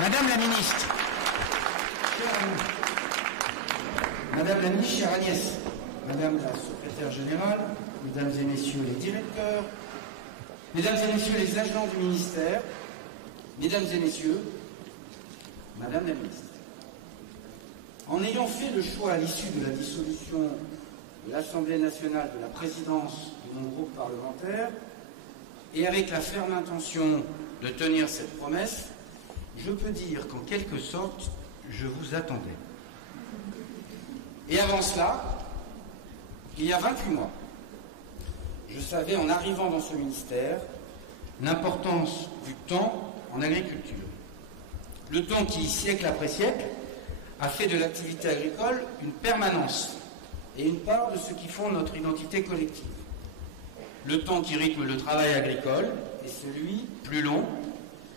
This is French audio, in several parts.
Madame la ministre, chère Agnès, Madame la secrétaire générale, Mesdames et Messieurs les directeurs, Mesdames et Messieurs les agents du ministère, Mesdames et Messieurs, Madame la ministre. En ayant fait le choix à l'issue de la dissolution de l'Assemblée nationale de la présidence de mon groupe parlementaire, et avec la ferme intention de tenir cette promesse, je peux dire qu'en quelque sorte, je vous attendais. Et avant cela, il y a 28 mois, je savais en arrivant dans ce ministère l'importance du temps en agriculture. Le temps qui, siècle après siècle, a fait de l'activité agricole une permanence et une part de ce qui font notre identité collective. Le temps qui rythme le travail agricole est celui, plus long,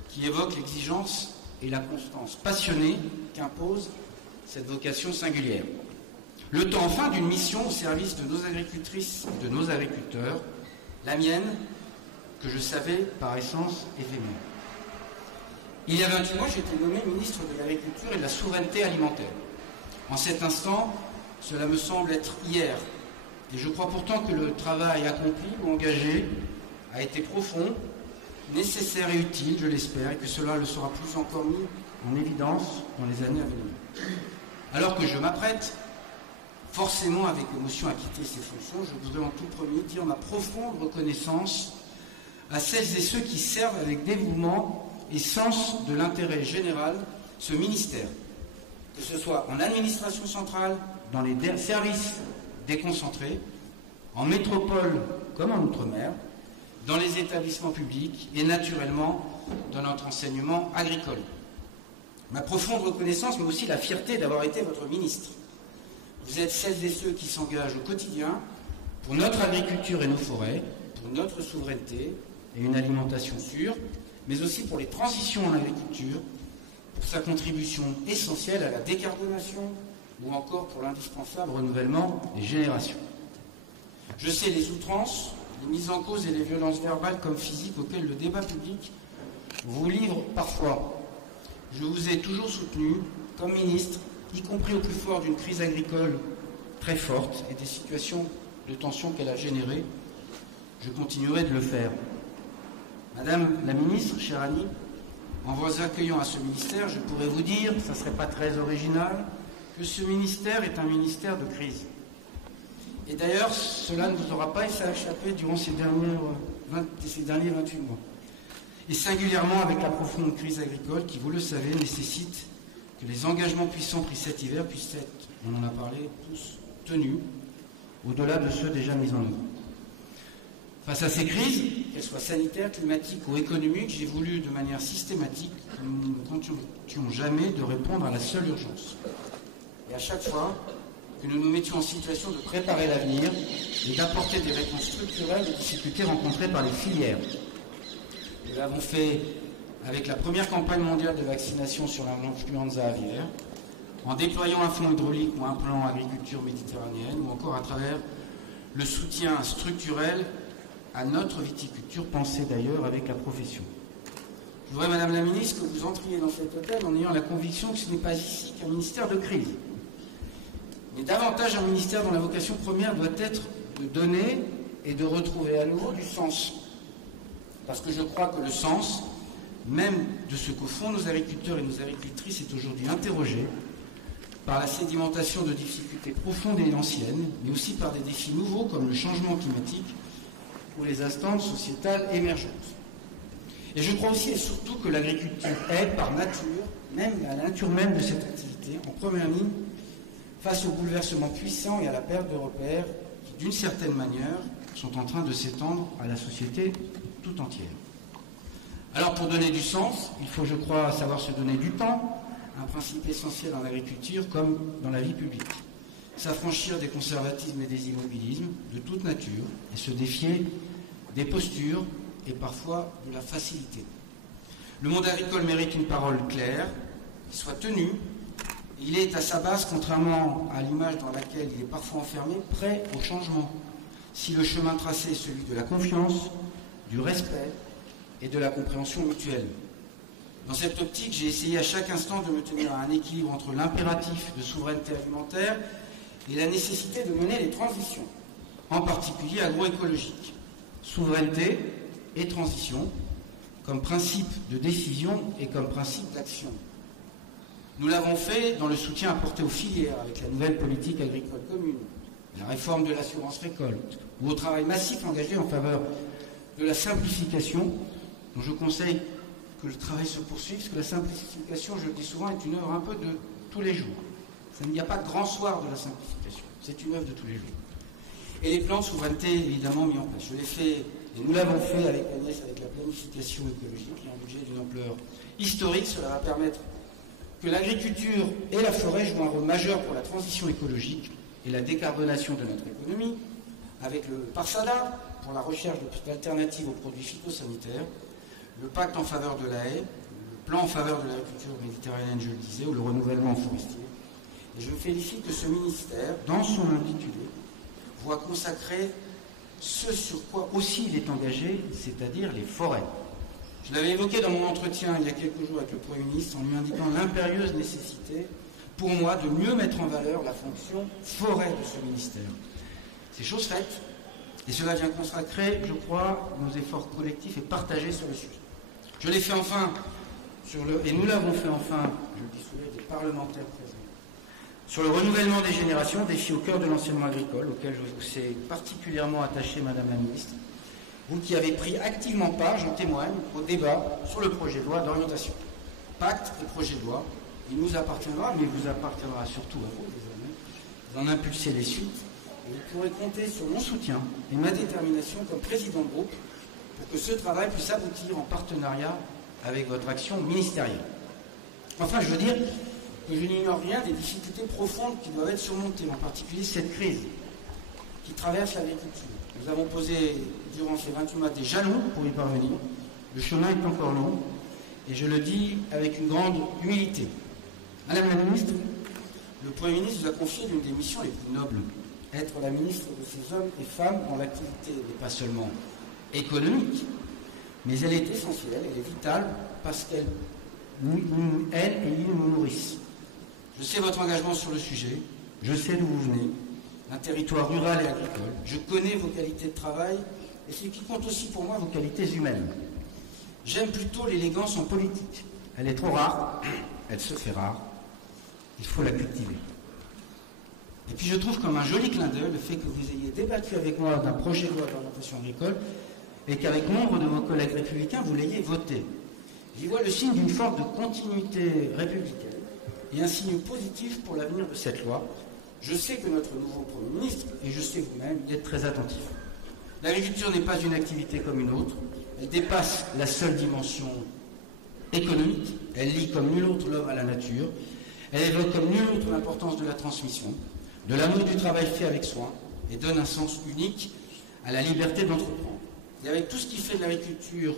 qui évoque l'exigence et la constance passionnée qu'impose cette vocation singulière. Le temps enfin d'une mission au service de nos agricultrices et de nos agriculteurs, la mienne, que je savais par essence éphémère. Il y a 28 mois, j'ai été nommé ministre de l'Agriculture et de la Souveraineté alimentaire. En cet instant, cela me semble être hier, et je crois pourtant que le travail accompli ou engagé a été profond, nécessaire et utile, je l'espère, et que cela le sera plus encore mis en évidence dans les années à venir. Alors que je m'apprête, forcément avec émotion, à quitter ces fonctions, je voudrais en tout premier dire ma profonde reconnaissance à celles et ceux qui servent avec dévouement et sens de l'intérêt général ce ministère, que ce soit en administration centrale, dans les services déconcentrés, en métropole comme en outre-mer, dans les établissements publics et naturellement dans notre enseignement agricole. Ma profonde reconnaissance, mais aussi la fierté d'avoir été votre ministre. Vous êtes celles et ceux qui s'engagent au quotidien pour notre agriculture et nos forêts, pour notre souveraineté et une alimentation sûre, mais aussi pour les transitions en agriculture, pour sa contribution essentielle à la décarbonation ou encore pour l'indispensable renouvellement des générations. Je sais les outrances, les mises en cause et les violences verbales comme physiques auxquelles le débat public vous livre parfois. Je vous ai toujours soutenu comme ministre, y compris au plus fort d'une crise agricole très forte et des situations de tension qu'elle a générées. Je continuerai de le faire. Madame la ministre, chère Annie, en vous accueillant à ce ministère, je pourrais vous dire, ça ne serait pas très original, que ce ministère est un ministère de crise. Et d'ailleurs, cela ne vous aura pas échappé durant ces derniers 28 mois. Et singulièrement avec la profonde crise agricole qui, vous le savez, nécessite que les engagements puissants pris cet hiver puissent être, on en a parlé tous, tenus, au-delà de ceux déjà mis en œuvre. Face à ces crises, qu'elles soient sanitaires, climatiques ou économiques, j'ai voulu de manière systématique que nous ne contentions jamais de répondre à la seule urgence. Et à chaque fois, que nous nous mettions en situation de préparer l'avenir et d'apporter des réponses structurelles aux difficultés rencontrées par les filières. Nous l'avons fait avec la première campagne mondiale de vaccination sur l'influenza aviaire, en déployant un fonds hydraulique ou un plan agriculture méditerranéenne, ou encore à travers le soutien structurel à notre viticulture, pensée d'ailleurs avec la profession. Je voudrais, Madame la Ministre, que vous entriez dans cet hôtel en ayant la conviction que ce n'est pas ici qu'un ministère de crise, mais davantage un ministère dont la vocation première doit être de donner et de retrouver à nouveau du sens. Parce que je crois que le sens, même de ce qu'au fond nos agriculteurs et nos agricultrices est aujourd'hui interrogé, par la sédimentation de difficultés profondes et anciennes, mais aussi par des défis nouveaux comme le changement climatique ou les instances sociétales émergentes. Et je crois aussi et surtout que l'agriculture est, par nature, même la nature même de cette activité, en première ligne, face aux bouleversements puissants et à la perte de repères qui, d'une certaine manière, sont en train de s'étendre à la société tout entière. Alors, pour donner du sens, il faut, je crois, savoir se donner du temps, un principe essentiel en agriculture comme dans la vie publique. S'affranchir des conservatismes et des immobilismes de toute nature et se défier des postures et parfois de la facilité. Le monde agricole mérite une parole claire, qui soit tenue. Il est à sa base, contrairement à l'image dans laquelle il est parfois enfermé, prêt au changement, si le chemin tracé est celui de la confiance, du respect et de la compréhension mutuelle. Dans cette optique, j'ai essayé à chaque instant de me tenir à un équilibre entre l'impératif de souveraineté alimentaire et la nécessité de mener les transitions, en particulier agroécologiques. Souveraineté et transition comme principe de décision et comme principe d'action. Nous l'avons fait dans le soutien apporté aux filières avec la nouvelle politique agricole commune, la réforme de l'assurance récolte, ou au travail massif engagé en faveur de la simplification, dont je conseille que le travail se poursuive, parce que la simplification, je le dis souvent, est une œuvre un peu de tous les jours. Il n'y a pas de grand soir de la simplification, c'est une œuvre de tous les jours. Et les plans de souveraineté, évidemment, mis en place. Je l'ai fait, et nous l'avons fait avec Agnès, avec la planification écologique, qui est un budget d'une ampleur historique. Cela va permettre que l'agriculture et la forêt jouent un rôle majeur pour la transition écologique et la décarbonation de notre économie, avec le PARSADA, pour la recherche d'alternatives aux produits phytosanitaires, le pacte en faveur de la haie, le plan en faveur de l'agriculture méditerranéenne, je le disais, ou le renouvellement forestier. Et je me félicite que ce ministère, dans son intitulé, voit consacrer ce sur quoi aussi il est engagé, c'est-à-dire les forêts. Je l'avais évoqué dans mon entretien il y a quelques jours avec le Premier ministre en lui indiquant l'impérieuse nécessité, pour moi, de mieux mettre en valeur la fonction forêt de ce ministère. C'est chose faite, et cela vient consacrer, je crois, nos efforts collectifs et partagés sur le sujet. Je l'ai fait enfin, et nous l'avons fait enfin, je le dis sous les des parlementaires présents, sur le renouvellement des générations, défi au cœur de l'enseignement agricole, auquel je vous sais particulièrement attaché, Madame la Ministre. Vous qui avez pris activement part, j'en témoigne, au débat sur le projet de loi d'orientation. Pacte et projet de loi, il nous appartiendra, mais il vous appartiendra surtout à vous, désormais, d'en impulser les suites. Et vous pourrez compter sur mon soutien et ma détermination comme président de groupe pour que ce travail puisse aboutir en partenariat avec votre action ministérielle. Enfin, je veux dire que je n'ignore rien des difficultés profondes qui doivent être surmontées, en particulier cette crise qui traverse l'agriculture. Nous avons posé durant ces 28 mois des jalons pour y parvenir. Le chemin est encore long, et je le dis avec une grande humilité. Madame la Ministre, le Premier ministre vous a confié l'une des missions les plus nobles, être la ministre de ces hommes et femmes dont l'activité n'est pas seulement économique, mais elle est essentielle, elle est vitale, parce qu'elle et ils nous nourrissent. Je sais votre engagement sur le sujet, je sais d'où vous venez, d'un territoire rural et agricole, je connais vos qualités de travail, et ce qui compte aussi pour moi, vos qualités humaines. J'aime plutôt l'élégance en politique. Elle est trop rare, elle se fait rare, il faut la cultiver. Et puis je trouve comme un joli clin d'œil le fait que vous ayez débattu avec moi d'un projet de loi d'orientation agricole et qu'avec nombre de vos collègues républicains, vous l'ayez voté. J'y vois le signe d'une forme de continuité républicaine et un signe positif pour l'avenir de cette loi. Je sais que notre nouveau Premier ministre, et je sais vous-même, y êtes très attentif. L'agriculture n'est pas une activité comme une autre, elle dépasse la seule dimension économique, elle lie comme nul autre l'homme à la nature, elle évoque comme nul autre l'importance de la transmission, de l'amour du travail fait avec soin, et donne un sens unique à la liberté d'entreprendre. Et avec tout ce qui fait de l'agriculture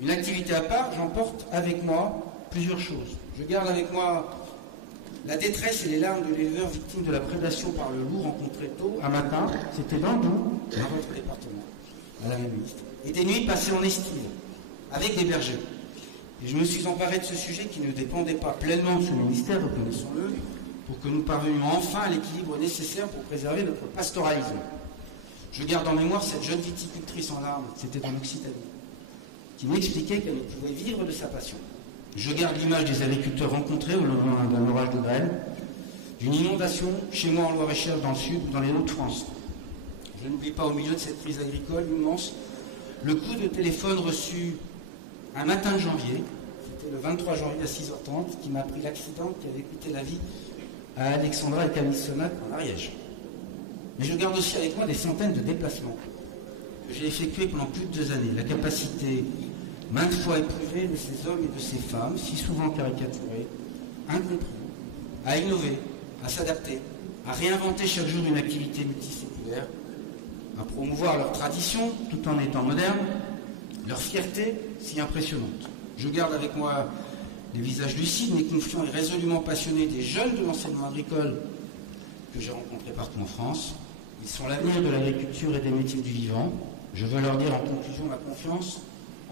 une activité à part, j'emporte avec moi plusieurs choses. Je garde avec moi la détresse et les larmes de l'éleveur victime de la prédation par le loup rencontré tôt un matin, c'était dans le Doubs, dans votre département, Madame la Ministre, et des nuits passées en estive, avec des bergers. Et je me suis emparé de ce sujet qui ne dépendait pas pleinement de ce ministère, reconnaissons-le, pour que nous parvenions enfin à l'équilibre nécessaire pour préserver notre pastoralisme. Je garde en mémoire cette jeune viticultrice en larmes, c'était dans l'Occitanie, qui m'expliquait qu'elle ne pouvait vivre de sa passion. Je garde l'image des agriculteurs rencontrés au lendemain d'un orage de grêle, d'une inondation chez moi en Loire-et-Cher dans le sud ou dans les Hauts-de-France. Je n'oublie pas au milieu de cette crise agricole immense le coup de téléphone reçu un matin de janvier, c'était le 23 janvier à 6h30, qui m'a appris l'accident qui avait coûté la vie à Alexandra et Camille Sonac en Ariège. Mais je garde aussi avec moi des centaines de déplacements que j'ai effectués pendant plus de 2 années. La capacité maintes fois éprouvée de ces hommes et de ces femmes, si souvent caricaturés, incompris, à innover, à s'adapter, à réinventer chaque jour une activité multiséculaire, à promouvoir leur tradition tout en étant moderne, leur fierté si impressionnante. Je garde avec moi les visages lucides, mais confiants et résolument passionnés des jeunes de l'enseignement agricole que j'ai rencontrés partout en France. Ils sont l'avenir de l'agriculture et des métiers du vivant. Je veux leur dire en conclusion ma confiance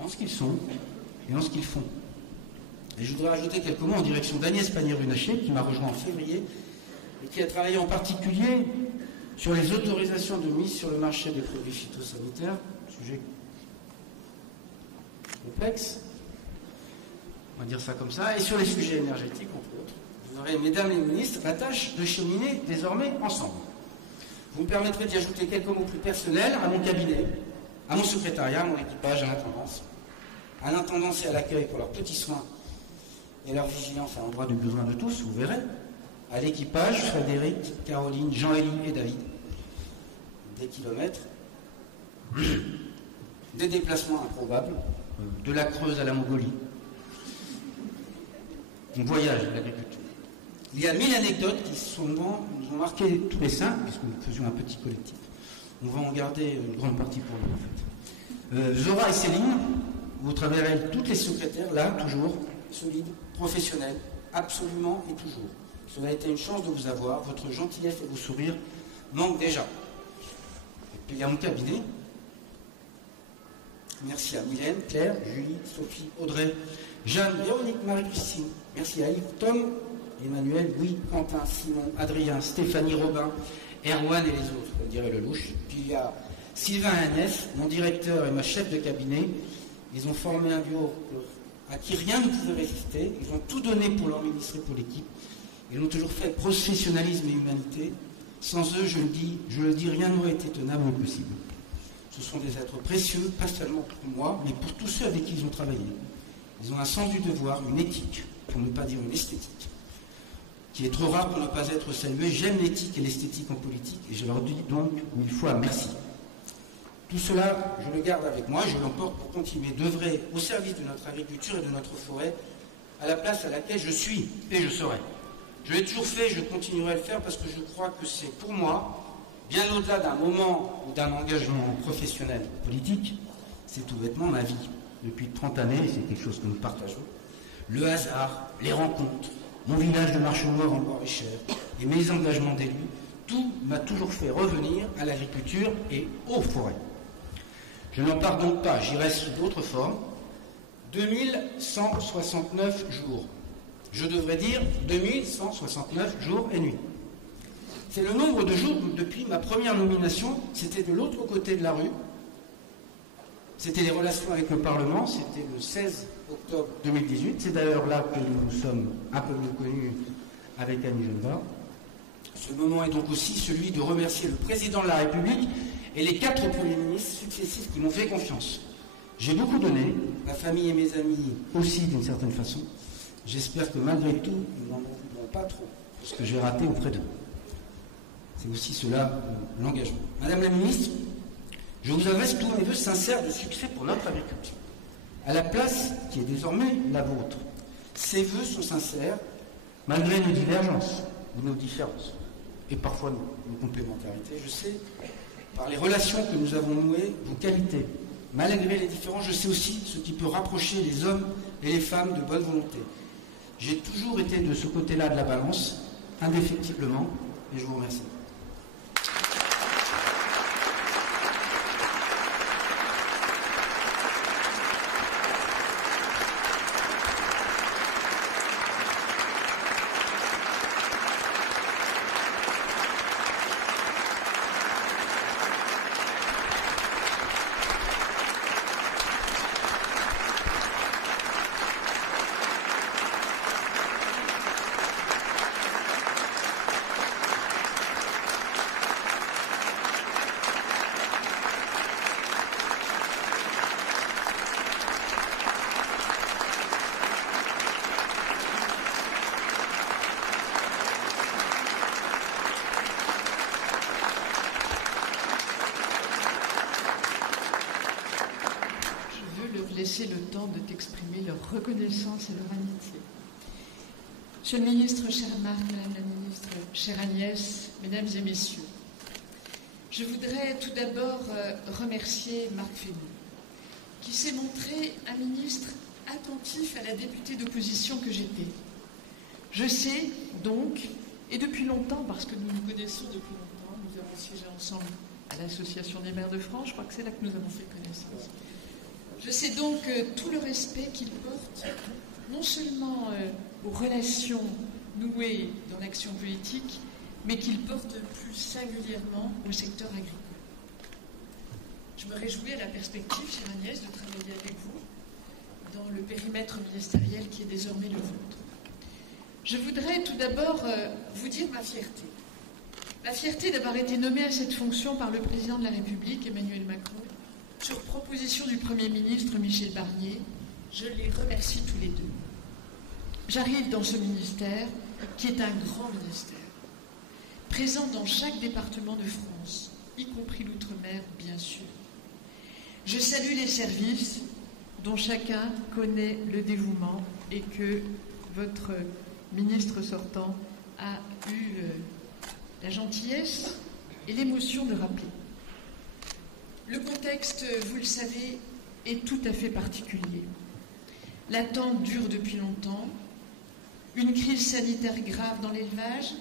en ce qu'ils sont et en ce qu'ils font. Et je voudrais rajouter quelques mots en direction d'Agnès Pannier-Runacher, qui m'a rejoint en février, et qui a travaillé en particulier sur les autorisations de mise sur le marché des produits phytosanitaires, sujet complexe, on va dire ça comme ça, et sur les sujets énergétiques, entre autres. Vous aurez, mesdames les ministres, la tâche de cheminer désormais ensemble. Vous me permettrez d'y ajouter quelques mots plus personnels à mon cabinet, à mon secrétariat, à mon équipage, à l'intendance et à l'accueil pour leurs petits soins et leur vigilance à l'endroit du besoin de tous, vous verrez, à l'équipage, Frédéric, Caroline, Jean-Élie et David. Des kilomètres, des déplacements improbables, de la Creuse à la Mongolie. On voyage à l'agriculture. Il y a 1000 anecdotes qui nous ont marqué tous les 5, puisque nous faisions un petit collectif. On va en garder une grande partie pour nous, en fait. Zora et Céline, vous travaillerez toutes les secrétaires, là, toujours, solides, professionnels, absolument et toujours. Cela a été une chance de vous avoir. Votre gentillesse et vos sourires manquent déjà. Et puis il y a mon cabinet. Merci à Mylène, Claire, Julie, Sophie, Audrey, Jeanne, Véronique, Marie-Christine. Merci à Yves, Tom, Emmanuel, Louis, Quentin, Simon, Adrien, Stéphanie, Robin, Erwan et les autres, je dirais le louche. Puis il y a Sylvain et Agnès, mon directeur et ma chef de cabinet. Ils ont formé un duo à qui rien ne pouvait résister. Ils ont tout donné pour leur ministre et pour l'équipe. Ils l'ont toujours fait avec professionnalisme et humanité. Sans eux, je le dis, rien n'aurait été tenable ou possible. Ce sont des êtres précieux, pas seulement pour moi, mais pour tous ceux avec qui ils ont travaillé. Ils ont un sens du devoir, une éthique, pour ne pas dire une esthétique, qui est trop rare pour ne pas être saluée. J'aime l'éthique et l'esthétique en politique, et je leur dis donc 1000 fois merci. Tout cela, je le garde avec moi, je l'emporte pour continuer d'œuvrer au service de notre agriculture et de notre forêt, à la place à laquelle je suis et je serai. Je l'ai toujours fait, je continuerai à le faire parce que je crois que c'est pour moi, bien au-delà d'un moment ou d'un engagement professionnel politique, c'est tout bêtement ma vie. Depuis 30 années, c'est quelque chose que nous partageons. Le hasard, les rencontres, mon village de Marchemort en Loir-et-Cher et mes engagements d'élus, tout m'a toujours fait revenir à l'agriculture et aux forêts. Je n'en pars donc pas, j'y reste sous d'autres formes. 2169 jours. Je devrais dire 2169 jours et nuits. C'est le nombre de jours depuis ma première nomination, c'était de l'autre côté de la rue. C'était les relations avec le Parlement, c'était le 16 octobre 2018. C'est d'ailleurs là que nous nous sommes un peu mieux connus avec Annie Genevard. Ce moment est donc aussi celui de remercier le président de la République et les 4 premiers ministres successifs qui m'ont fait confiance. J'ai beaucoup donné, ma famille et mes amis aussi d'une certaine façon. J'espère que malgré tout, ils n'en voudront pas trop, ce que j'ai raté auprès d'eux. C'est aussi cela, l'engagement. Madame la ministre, je vous adresse tous mes vœux sincères de succès pour notre agriculture, à la place qui est désormais la vôtre. Ces vœux sont sincères, malgré nos divergences ou nos différences, et parfois nos complémentarités. Je sais, par les relations que nous avons nouées, vos qualités. Malgré les différences, je sais aussi ce qui peut rapprocher les hommes et les femmes de bonne volonté. J'ai toujours été de ce côté-là de la balance, indéfectiblement, et je vous remercie. Laisser le temps de t'exprimer leur reconnaissance et leur amitié. Monsieur le ministre, cher Marc, Madame la ministre, chère Agnès, Mesdames et Messieurs, je voudrais tout d'abord remercier Marc Fesneau, qui s'est montré un ministre attentif à la députée d'opposition que j'étais. Je sais donc, et depuis longtemps, parce que nous nous connaissons depuis longtemps, nous avons siégé ensemble à l'Association des maires de France, je crois que c'est là que nous avons fait connaissance. Je sais donc tout le respect qu'il porte non seulement aux relations nouées dans l'action politique, mais qu'il porte plus singulièrement au secteur agricole. Je me réjouis à la perspective, chère Agnès, de travailler avec vous dans le périmètre ministériel qui est désormais le vôtre. Je voudrais tout d'abord vous dire ma fierté. La fierté d'avoir été nommée à cette fonction par le président de la République, Emmanuel Macron, sur proposition du Premier ministre Michel Barnier. Je les remercie tous les deux. J'arrive dans ce ministère, qui est un grand ministère, présent dans chaque département de France, y compris l'outre-mer, bien sûr. Je salue les services dont chacun connaît le dévouement et que votre ministre sortant a eu la gentillesse et l'émotion de rappeler. Le contexte, vous le savez, est tout à fait particulier. L'attente dure depuis longtemps, une crise sanitaire grave dans l'élevage,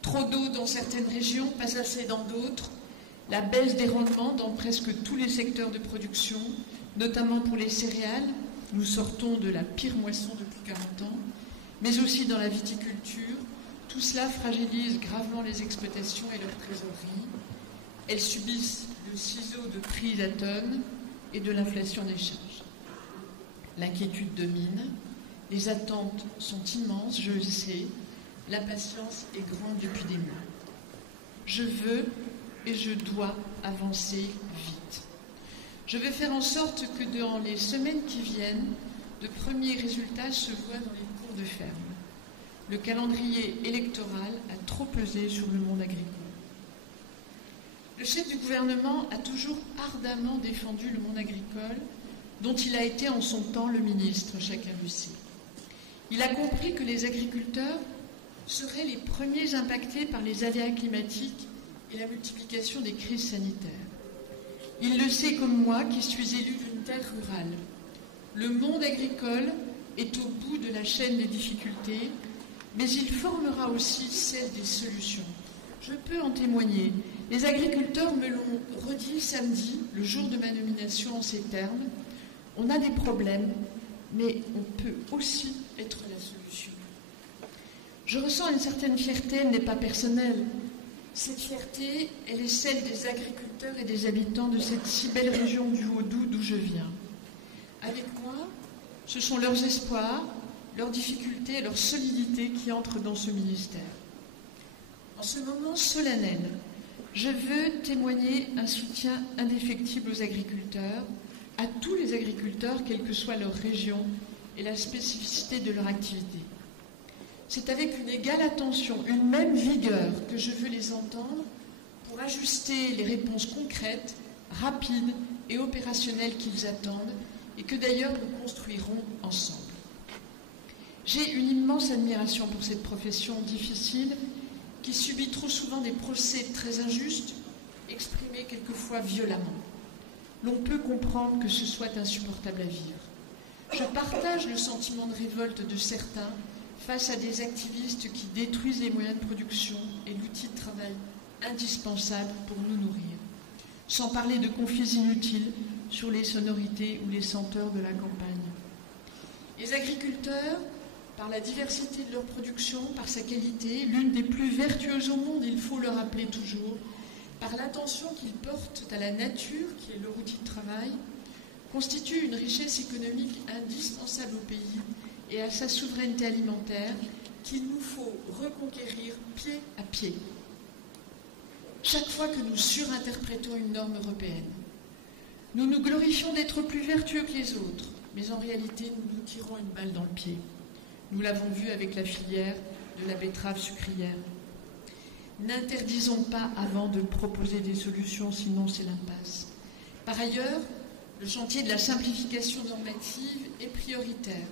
trop d'eau dans certaines régions, pas assez dans d'autres, la baisse des rendements dans presque tous les secteurs de production, notamment pour les céréales, nous sortons de la pire moisson depuis 40 ans, mais aussi dans la viticulture. Tout cela fragilise gravement les exploitations et leur trésorerie. Elles subissent le ciseau de prix à tonnes et de l'inflation des charges. L'inquiétude domine, les attentes sont immenses, je le sais, l'impatience est grande depuis des mois. Je veux et je dois avancer vite. Je vais faire en sorte que dans les semaines qui viennent, de premiers résultats se voient dans les cours de ferme. Le calendrier électoral a trop pesé sur le monde agricole. Le chef du gouvernement a toujours ardemment défendu le monde agricole, dont il a été en son temps le ministre, chacun le sait. Il a compris que les agriculteurs seraient les premiers impactés par les aléas climatiques et la multiplication des crises sanitaires. Il le sait comme moi, qui suis élu d'une terre rurale. Le monde agricole est au bout de la chaîne des difficultés, mais il formera aussi celle des solutions. Je peux en témoigner. Les agriculteurs me l'ont redit samedi, le jour de ma nomination, en ces termes. On a des problèmes, mais on peut aussi être la solution. Je ressens une certaine fierté, elle n'est pas personnelle. Cette fierté, elle est celle des agriculteurs et des habitants de cette si belle région du Haut-Doubs d'où je viens. Avec moi, ce sont leurs espoirs, leurs difficultés et leur solidité qui entrent dans ce ministère. En ce moment solennel, je veux témoigner un soutien indéfectible aux agriculteurs, à tous les agriculteurs, quelle que soit leur région et la spécificité de leur activité. C'est avec une égale attention, une même vigueur que je veux les entendre pour ajuster les réponses concrètes, rapides et opérationnelles qu'ils attendent et que d'ailleurs nous construirons ensemble. J'ai une immense admiration pour cette profession difficile qui subit trop souvent des procès très injustes, exprimés quelquefois violemment. L'on peut comprendre que ce soit insupportable à vivre. Je partage le sentiment de révolte de certains face à des activistes qui détruisent les moyens de production et l'outil de travail indispensable pour nous nourrir. Sans parler de conflits inutiles sur les sonorités ou les senteurs de la campagne. Les agriculteurs, par la diversité de leur production, par sa qualité, l'une des plus vertueuses au monde, il faut le rappeler toujours, par l'attention qu'ils portent à la nature, qui est leur outil de travail, constituent une richesse économique indispensable au pays et à sa souveraineté alimentaire qu'il nous faut reconquérir pied à pied. Chaque fois que nous surinterprétons une norme européenne, nous nous glorifions d'être plus vertueux que les autres, mais en réalité, nous nous tirons une balle dans le pied. Nous l'avons vu avec la filière de la betterave sucrière. N'interdisons pas avant de proposer des solutions, sinon c'est l'impasse. Par ailleurs, le chantier de la simplification normative est prioritaire.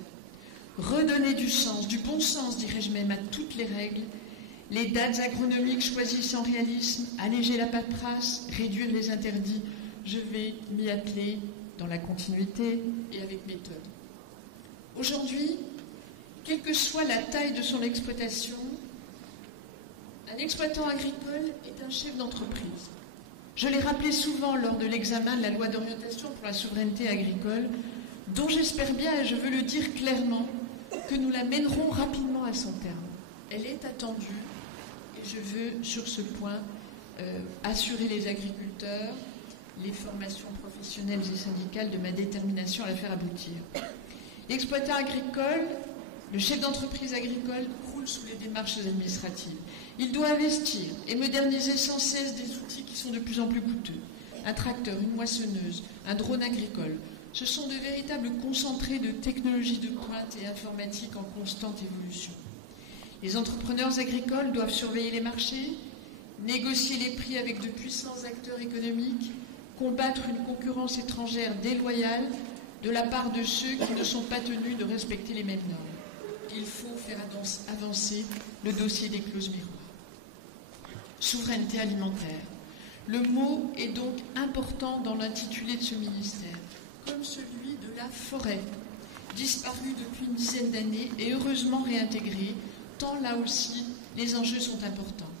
Redonner du sens, du bon sens, dirais-je même, à toutes les règles, les dates agronomiques choisies sans réalisme, alléger la paperasse, réduire les interdits, je vais m'y atteler dans la continuité et avec méthode. Aujourd'hui, quelle que soit la taille de son exploitation, un exploitant agricole est un chef d'entreprise. Je l'ai rappelé souvent lors de l'examen de la loi d'orientation pour la souveraineté agricole, dont j'espère bien, et je veux le dire clairement, que nous la mènerons rapidement à son terme. Elle est attendue et je veux, sur ce point, assurer les agriculteurs, les formations professionnelles et syndicales de ma détermination à la faire aboutir. L'exploitant agricole, le chef d'entreprise agricole, croule sous les démarches administratives. Il doit investir et moderniser sans cesse des outils qui sont de plus en plus coûteux. Un tracteur, une moissonneuse, un drone agricole. Ce sont de véritables concentrés de technologies de pointe et informatique en constante évolution. Les entrepreneurs agricoles doivent surveiller les marchés, négocier les prix avec de puissants acteurs économiques, combattre une concurrence étrangère déloyale de la part de ceux qui ne sont pas tenus de respecter les mêmes normes. Il faut faire avancer le dossier des clauses miroirs. Souveraineté alimentaire. Le mot est donc important dans l'intitulé de ce ministère, comme celui de la forêt, disparu depuis une dizaine d'années et heureusement réintégré, tant là aussi les enjeux sont importants.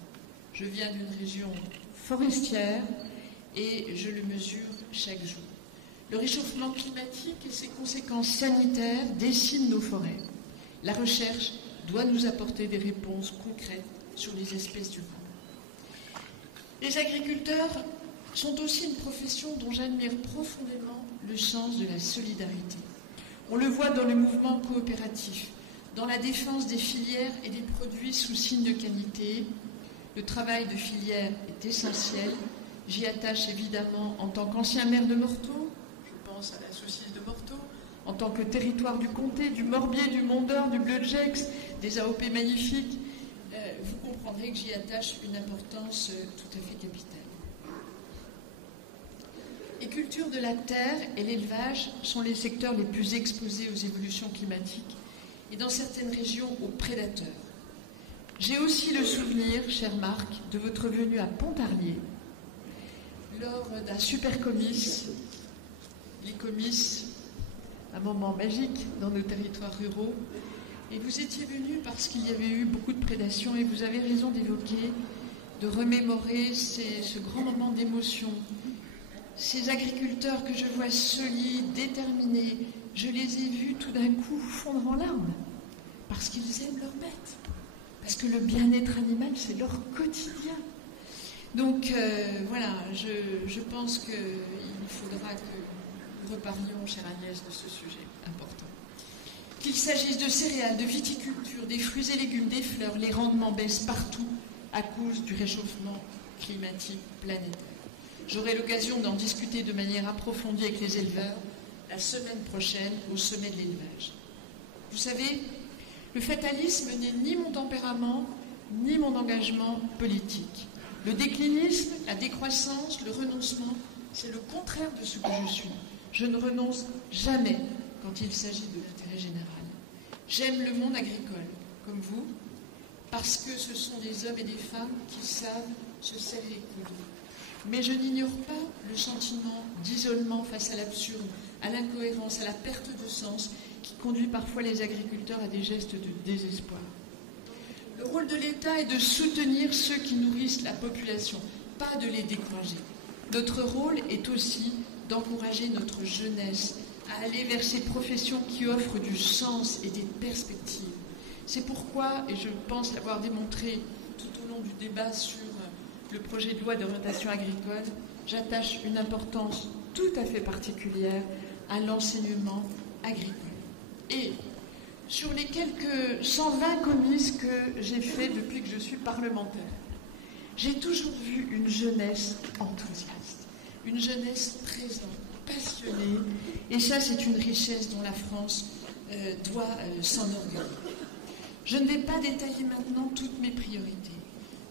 Je viens d'une région forestière et je le mesure chaque jour. Le réchauffement climatique et ses conséquences sanitaires déciment nos forêts. La recherche doit nous apporter des réponses concrètes sur les espèces durables. Les agriculteurs sont aussi une profession dont j'admire profondément le sens de la solidarité. On le voit dans le mouvement coopératif, dans la défense des filières et des produits sous signe de qualité. Le travail de filière est essentiel. J'y attache évidemment en tant qu'ancien maire de Morteau, je pense à la saucisse de Morteau, en tant que territoire du comté, du Morbier, du Mont d'Or, du Bleu de Gex, des AOP magnifiques. Vous comprendrez que j'y attache une importance tout à fait capitale. Les cultures de la terre et l'élevage sont les secteurs les plus exposés aux évolutions climatiques et dans certaines régions aux prédateurs. J'ai aussi le souvenir, cher Marc, de votre venue à Pontarlier lors d'un super comice, les comices, un moment magique dans nos territoires ruraux. Et vous étiez venu parce qu'il y avait eu beaucoup de prédation et vous avez raison d'évoquer, de remémorer ce grand moment d'émotion. Ces agriculteurs que je vois solides, déterminés, je les ai vus tout d'un coup fondre en larmes parce qu'ils aiment leurs bêtes, parce que le bien-être animal, c'est leur quotidien. Donc voilà, je pense qu'il faudra que nous reparlions, chère Agnès, de ce sujet important. Qu'il s'agisse de céréales, de viticulture, des fruits et légumes, des fleurs, les rendements baissent partout à cause du réchauffement climatique planétaire. J'aurai l'occasion d'en discuter de manière approfondie avec les éleveurs la semaine prochaine au sommet de l'élevage. Vous savez, le fatalisme n'est ni mon tempérament, ni mon engagement politique. Le déclinisme, la décroissance, le renoncement, c'est le contraire de ce que je suis. Je ne renonce jamais quand il s'agit de l'intérêt général. J'aime le monde agricole, comme vous, parce que ce sont des hommes et des femmes qui savent se serrer les coudes. Mais je n'ignore pas le sentiment d'isolement face à l'absurde, à l'incohérence, à la perte de sens qui conduit parfois les agriculteurs à des gestes de désespoir. Le rôle de l'État est de soutenir ceux qui nourrissent la population, pas de les décourager. Notre rôle est aussi d'encourager notre jeunesse à aller vers ces professions qui offrent du sens et des perspectives. C'est pourquoi, et je pense l'avoir démontré tout au long du débat sur le projet de loi d'orientation agricole, j'attache une importance tout à fait particulière à l'enseignement agricole. Et sur les quelques 120 comices que j'ai faits depuis que je suis parlementaire, j'ai toujours vu une jeunesse enthousiaste, une jeunesse présente, passionnée, et ça c'est une richesse dont la France doit s'enorgueillir. Je ne vais pas détailler maintenant toutes mes priorités.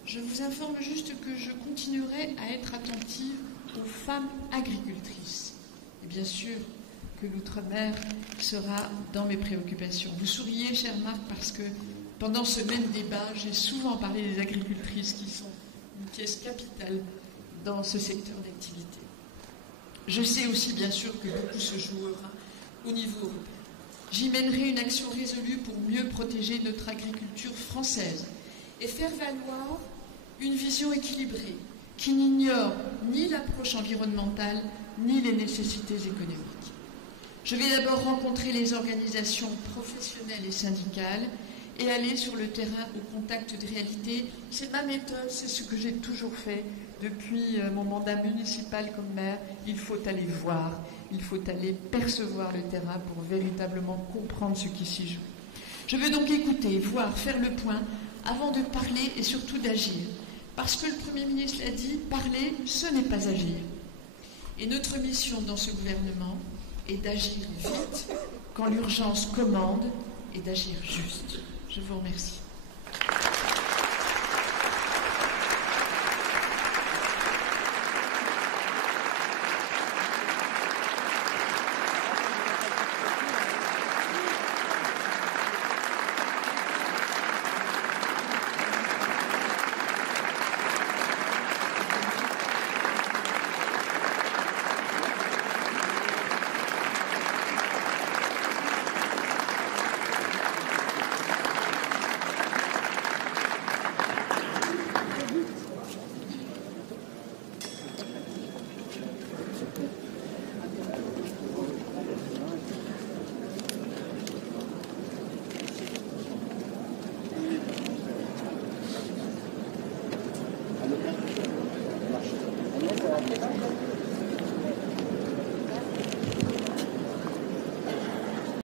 Je vous informe juste que je continuerai à être attentive aux femmes agricultrices. Et bien sûr que l'outre-mer sera dans mes préoccupations. Vous souriez, cher Marc, parce que pendant ce même débat, j'ai souvent parlé des agricultrices qui sont une pièce capitale dans ce secteur d'activité. Je sais aussi, bien sûr, que beaucoup se jouera au niveau européen. J'y mènerai une action résolue pour mieux protéger notre agriculture française et faire valoir une vision équilibrée qui n'ignore ni l'approche environnementale ni les nécessités économiques. Je vais d'abord rencontrer les organisations professionnelles et syndicales et aller sur le terrain au contact de réalité. C'est ma méthode, c'est ce que j'ai toujours fait depuis mon mandat municipal comme maire. Il faut aller voir, il faut aller percevoir le terrain pour véritablement comprendre ce qui s'y joue. Je veux donc écouter, voir, faire le point avant de parler et surtout d'agir. Parce que le Premier ministre l'a dit, parler, ce n'est pas agir. Et notre mission dans ce gouvernement est d'agir vite quand l'urgence commande et d'agir juste. Je vous remercie.